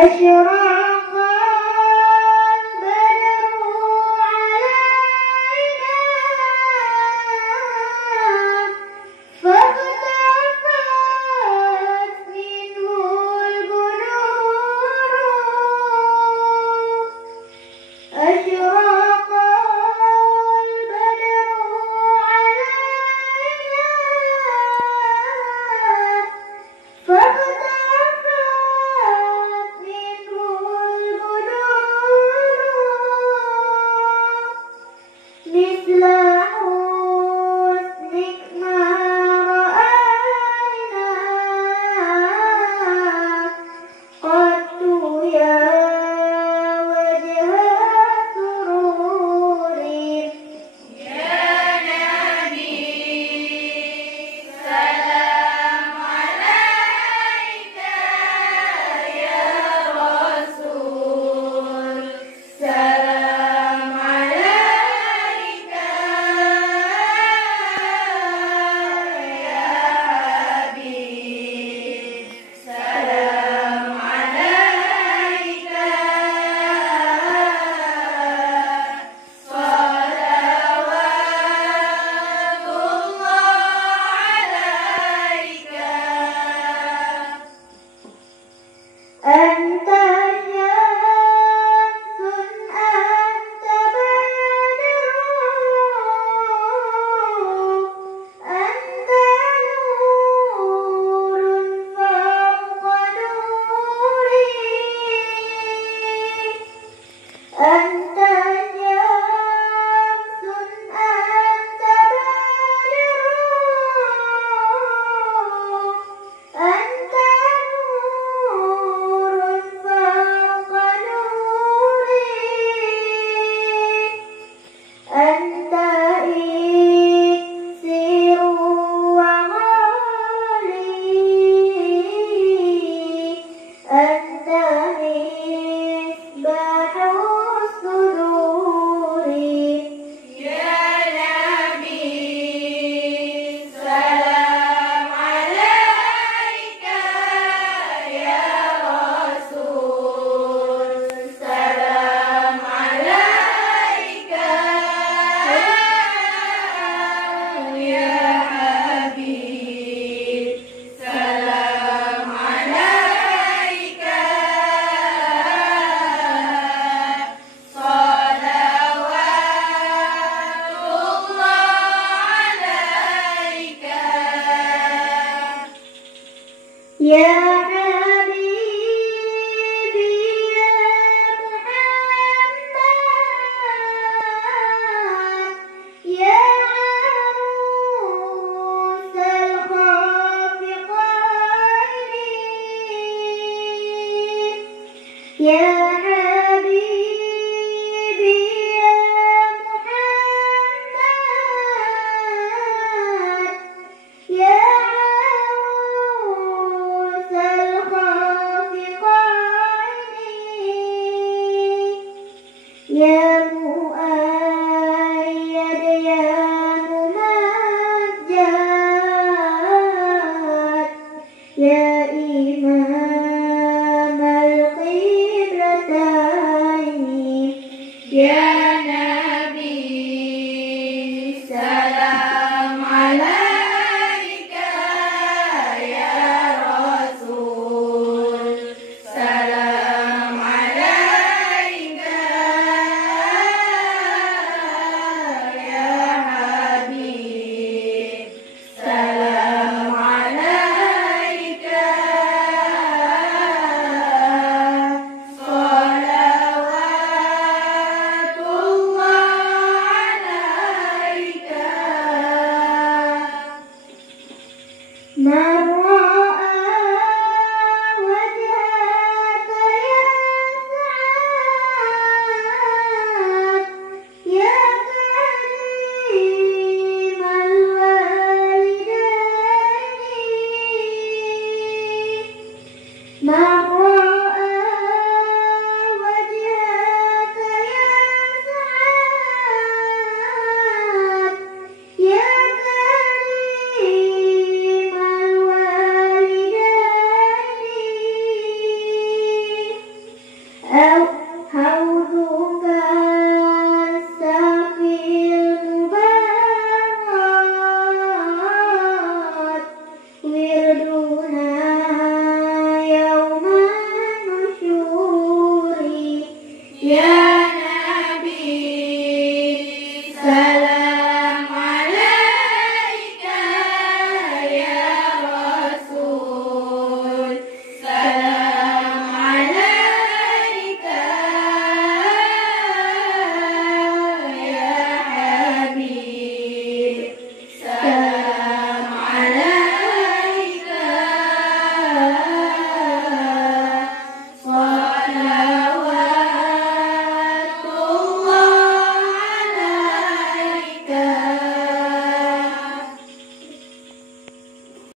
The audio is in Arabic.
أشرق البدر علينا فاختفت منه البدور. أشرق البدر علينا فاختفت منه البدور مثل حسنك ما رأينا قط يا وجه سرور. يا نبي سلام عليك، يا رسول سلام عليك، يا حبيب سلام عليك، صلوات الله عليك. أنت شمس أنت بدر أنت نور فوق نوري. أنت شمس أنت بدر أنت نور فوق نوري. أنت إكسير وغالي أنت مصباح الصدور. يا نبي سلام عليك، يا رسول سلام عليك، يا حبيب سلام عليك، صلوات الله عليك. يا حبيبي يا محمد يا عروس الخافقين. يا حبيبي يا محمد يا عروس الخافقين. يا مؤيد يا ممجد يا إمام القبلتين. يا نبي سلام عليك، يا رسول سلام عليك، يا حبيب سلام عليك، صلوات الله عليك. مر